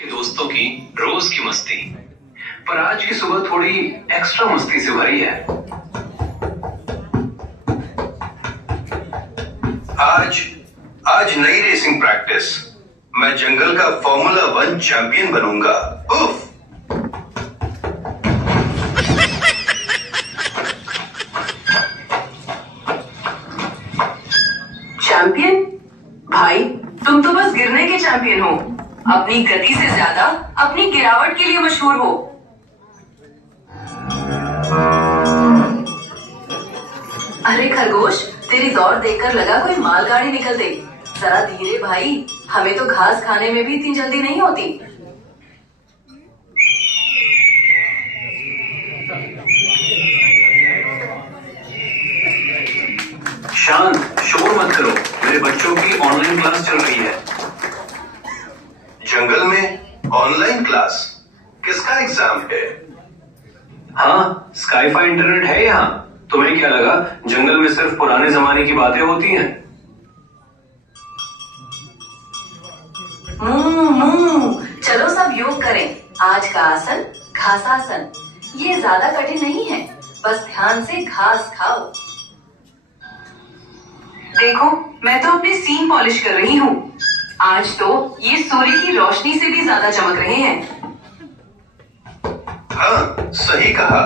दोस्तों की रोज की मस्ती, पर आज की सुबह थोड़ी एक्स्ट्रा मस्ती से भरी है। आज आज नई रेसिंग प्रैक्टिस। मैं जंगल का फॉर्मूला 1 चैंपियन बनूंगा। उफ! चैंपियन? भाई, तुम तो बस गिरने के चैंपियन हो। अपनी गति से ज्यादा अपनी गिरावट के लिए मशहूर हो। अरे खरगोश, तेरी दौड़ देखकर लगा कोई मालगाड़ी निकल गई। जरा धीरे भाई, हमें तो घास खाने में भी इतनी जल्दी नहीं होती। शांत, शोर मत करो, मेरे बच्चों की ऑनलाइन क्लास चल रही है। जंगल में ऑनलाइन क्लास? किसका एग्जाम है? हाँ, स्काईफाई इंटरनेट है यहाँ। तुम्हें क्या लगा जंगल में सिर्फ पुराने जमाने की बातें होती हैं? चलो सब योग करें। आज का आसन घासासन। ये ज्यादा कठिन नहीं है, बस ध्यान से घास खाओ। देखो, मैं तो अपनी सीन पॉलिश कर रही हूँ। आज तो ये सूर्य की रोशनी से भी ज्यादा चमक रहे हैं। हाँ, सही कहा।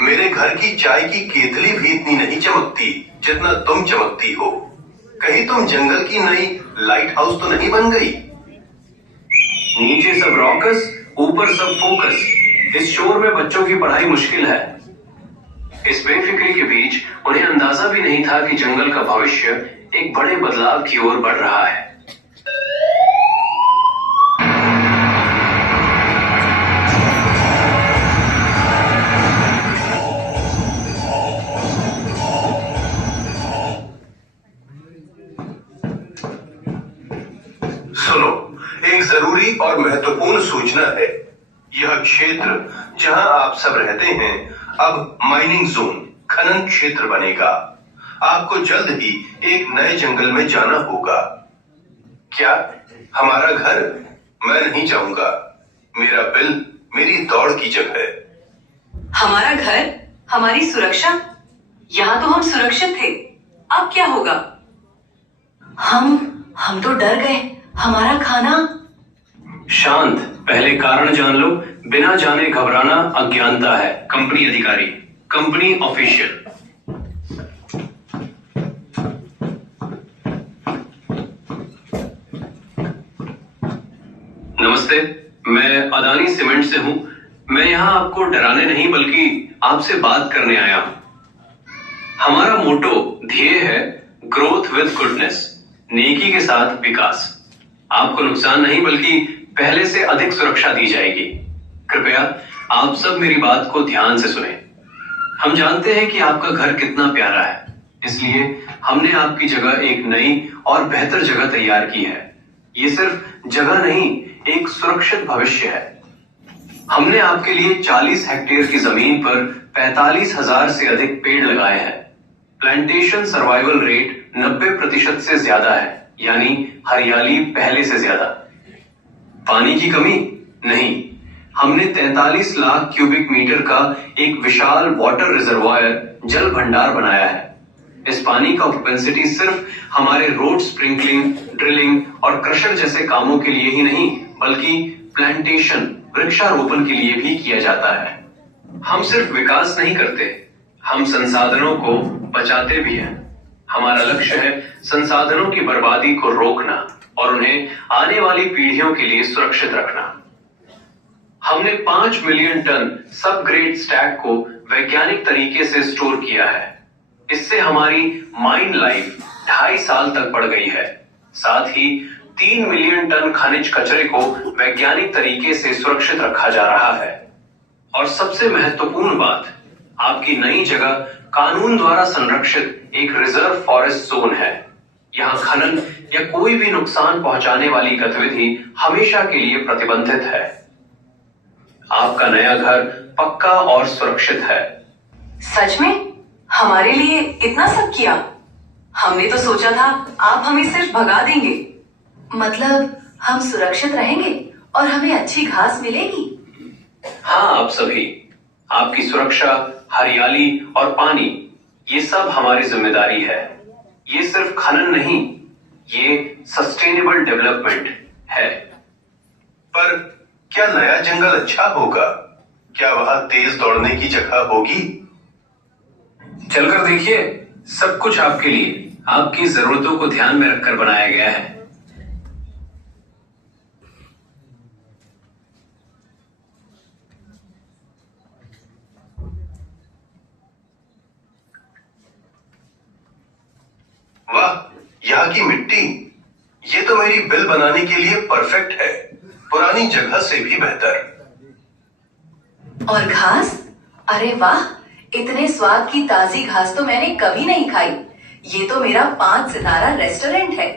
मेरे घर की चाय की केतली भी इतनी नहीं चमकती जितना तुम चमकती हो। कहीं तुम जंगल की नई लाइट हाउस तो नहीं बन गई? नीचे सब रॉकस, ऊपर सब फोकस। इस शोर में बच्चों की पढ़ाई मुश्किल है। इस बेफिक्री के बीच उन्हें अंदाजा भी नहीं था कि जंगल का भविष्य एक बड़े बदलाव की ओर बढ़ रहा है। सुनो, एक जरूरी और महत्वपूर्ण सूचना है। यह क्षेत्र जहां आप सब रहते हैं अब माइनिंग जोन, खनन क्षेत्र बनेगा। आपको जल्द ही एक नए जंगल में जाना होगा। क्या हमारा घर? मैं नहीं जाऊंगा। मेरा बिल मेरी दौड़ की जगह। हमारा घर, हमारी सुरक्षा। यहाँ तो हम सुरक्षित थे, अब क्या होगा? हम तो डर गए। हमारा खाना? शांत, पहले कारण जान लो। बिना जाने घबराना अज्ञानता है। कंपनी अधिकारी, कंपनी ऑफिशियल। नमस्ते, मैं अदानी सीमेंट से हूं। मैं यहां आपको डराने नहीं बल्कि आपसे बात करने आया हूं। हमारा मोटो, ध्येय है ग्रोथ विद गुडनेस, नेकी के साथ विकास। आपको नुकसान नहीं बल्कि पहले से अधिक सुरक्षा दी जाएगी। कृपया आप सब मेरी बात को ध्यान से सुने। हम जानते हैं कि आपका घर कितना प्यारा है, इसलिए हमने आपकी जगह एक नई और बेहतर जगह तैयार की है। ये सिर्फ जगह नहीं, एक सुरक्षित भविष्य है। हमने आपके लिए 40 हेक्टेयर की जमीन पर 45,000 से अधिक पेड़ लगाए हैं। प्लांटेशन सर्वाइवल रेट 90% से ज्यादा है, यानी हरियाली पहले से ज्यादा। पानी की कमी नहीं। हमने 43 लाख क्यूबिक मीटर का एक विशाल वाटर रिजर्वायर, जल भंडार बनाया है। इस पानी का ऑक्यूपेंसिटी सिर्फ हमारे रोड स्प्रिंकलिंग, ड्रिलिंग और क्रशर जैसे कामों के लिए ही नहीं बल्कि प्लांटेशन, वृक्षारोपण के लिए भी किया जाता है। हम सिर्फ विकास नहीं करते, हम संसाधनों को बचाते भी हैं। हमारा लक्ष्य है संसाधनों की बर्बादी को रोकना और उन्हें आने वाली पीढ़ियों के लिए सुरक्षित रखना। हमने 5 मिलियन टन सब ग्रेड स्टैक को वैज्ञानिक तरीके से स्टोर किया है। इससे हमारी माइन लाइफ 2.5 साल तक बढ़ गई है। साथ ही 3 मिलियन टन खनिज कचरे को वैज्ञानिक तरीके से सुरक्षित रखा जा रहा है। और सबसे महत्वपूर्ण बात, आपकी नई जगह कानून द्वारा संरक्षित एक रिजर्व फॉरेस्ट जोन है। यहाँ खनन या कोई भी नुकसान पहुंचाने वाली गतिविधि हमेशा के लिए प्रतिबंधित है। आपका नया घर पक्का और सुरक्षित है। सच में? हमारे लिए इतना सब किया? हमने तो सोचा था आप हमें सिर्फ भगा देंगे। मतलब हम सुरक्षित रहेंगे और हमें अच्छी घास मिलेगी। हाँ, आप सभी, आपकी सुरक्षा, हरियाली और पानी, ये सब हमारी जिम्मेदारी है। ये सिर्फ खनन नहीं, ये सस्टेनेबल डेवलपमेंट है। पर क्या नया जंगल अच्छा होगा? क्या वहां तेज दौड़ने की जगह होगी? चलकर देखिए, सब कुछ आपके लिए, आपकी जरूरतों को ध्यान में रखकर बनाया गया है। वाह, यहाँ की मिट्टी, ये तो मेरी बिल बनाने के लिए परफेक्ट है। पुरानी जगह से भी बेहतर। और घास, अरे वाह, इतने स्वाद की ताजी घास तो मैंने कभी नहीं खाई। ये तो मेरा 5 सितारा रेस्टोरेंट है।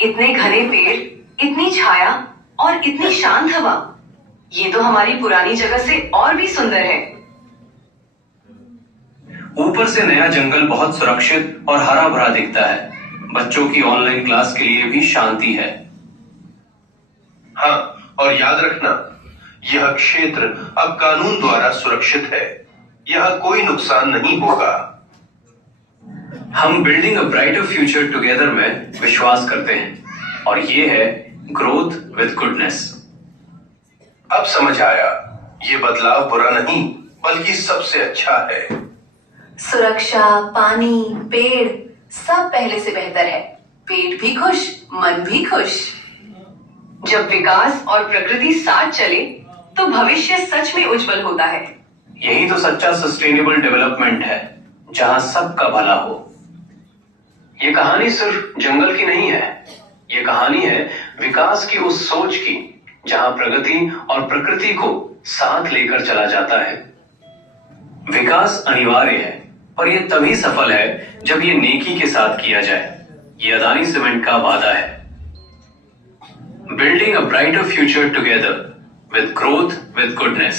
इतने घने पेड़, इतनी छाया और इतनी शांत हवा, ये तो हमारी पुरानी जगह से और भी सुंदर है। ऊपर से नया जंगल बहुत सुरक्षित और हरा भरा दिखता है। बच्चों की ऑनलाइन क्लास के लिए भी शांति है। हाँ, और याद रखना, यह क्षेत्र अब कानून द्वारा सुरक्षित है। यहाँ कोई नुकसान नहीं होगा। हम बिल्डिंग अ ब्राइटर फ्यूचर टुगेदर में विश्वास करते हैं, और ये है ग्रोथ विद गुडनेस। अब समझ आया, ये बदलाव बुरा नहीं बल्कि सबसे अच्छा है। सुरक्षा, पानी, पेड़, सब पहले से बेहतर है। पेट भी खुश, मन भी खुश। जब विकास और प्रकृति साथ चले तो भविष्य सच में उज्जवल होता है। यही तो सच्चा सस्टेनेबल डेवलपमेंट है, जहां सबका भला हो। ये कहानी सिर्फ जंगल की नहीं है, ये कहानी है विकास की उस सोच की, जहां प्रगति और प्रकृति को साथ लेकर चला जाता है। विकास अनिवार्य है, पर यह तभी सफल है जब ये नेकी के साथ किया जाए। ये अदानी सीमेंट का वादा है। Building a brighter future together with growth with goodness.